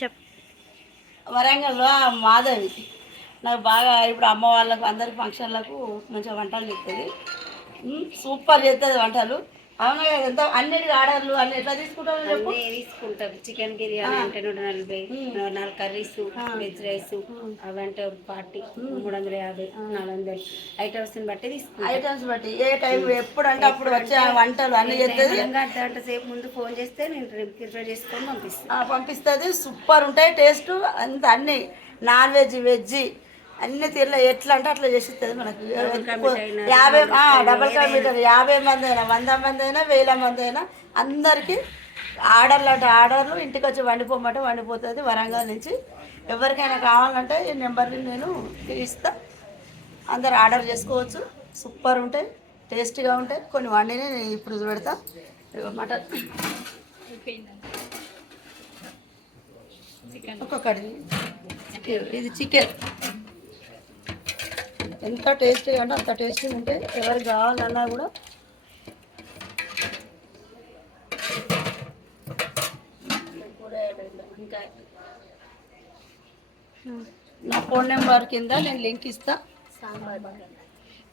చెప్ వరంగల్లో మాధవి నాకు బాగా ఇప్పుడు అమ్మ వాళ్ళకు అందరి ఫంక్షన్లకు మంచిగా వంటలు చేస్తుంది. సూపర్ చేస్తుంది వంటలు. అవునా కదా? ఎంత అన్నిటికీ ఆర్డర్లు అన్ని ఎట్లా తీసుకుంటావు చెప్పు? అన్నీ తీసుకుంటాం. చికెన్ బిర్యానీ అంటే 140, 4 కర్రీస్, వెజ్ రైస్ అవంటే 40, 350, 400 ఐటమ్స్ని బట్టి తీసుకుంటాం. ఐటమ్స్ బట్టి ఏ టైం ఎప్పుడు అంటే అప్పుడు వచ్చే వంటలు అన్ని చేస్తుంది. అర్ధగంట సేపు ముందు ఫోన్ చేస్తే నేను ప్రిపేర్ చేసుకొని పంపిస్తుంది. సూపర్ ఉంటాయి టేస్ట్. అంత అన్ని నాన్ వెజ్ వెజ్ అన్ని తీరులో ఎట్లా అంటే అట్లా చేసిస్తుంది మనకు. 50 డబల్ కా మీటర్ 50 మంది అయినా 100 మంది అయినా 1000 మంది అయినా అందరికీ ఆర్డర్లు అంటే ఆర్డర్లు ఇంటికి వచ్చి వండిపోమంటే వండిపోతుంది. వరంగల్ నుంచి ఎవరికైనా కావాలంటే ఈ నెంబర్ని నేను ఇస్తా. అందరు ఆర్డర్ చేసుకోవచ్చు. సూపర్ ఉంటాయి, టేస్టీగా ఉంటాయి. కొన్ని వండినే నేను ఇప్పుడు పెడతా. మటన్ ఒక్కొక్కటి ఇది చికెన్ ఎంత టేస్టీగా అంటే అంత టేస్టీగా ఉంటాయి. ఎవరికి కావాలన్నా కూడా నా ఫోన్ నెంబర్ కింద నేను లింక్ ఇస్తా.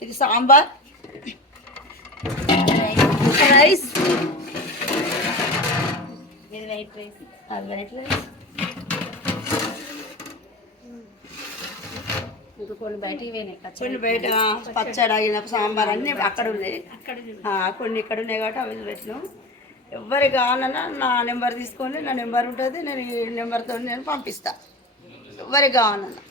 ఇది సాంబార్, రైస్, ఇది వైట్ రైస్, అది వైట్ రైస్. ఇంకా కొన్ని బయట కొన్ని బయట పచ్చడి అయిన సాంబార్ అన్నీ అక్కడ ఉన్నాయి. కొన్ని ఇక్కడ ఉన్నాయి కాబట్టి అవి పెట్టినాం. ఎవరికి కావాలన్నా నా నెంబర్ తీసుకొని నా నెంబర్ ఉంటుంది. నేను ఈ నెంబర్తో నేను పంపిస్తాను ఎవరికి కావాలన్నా.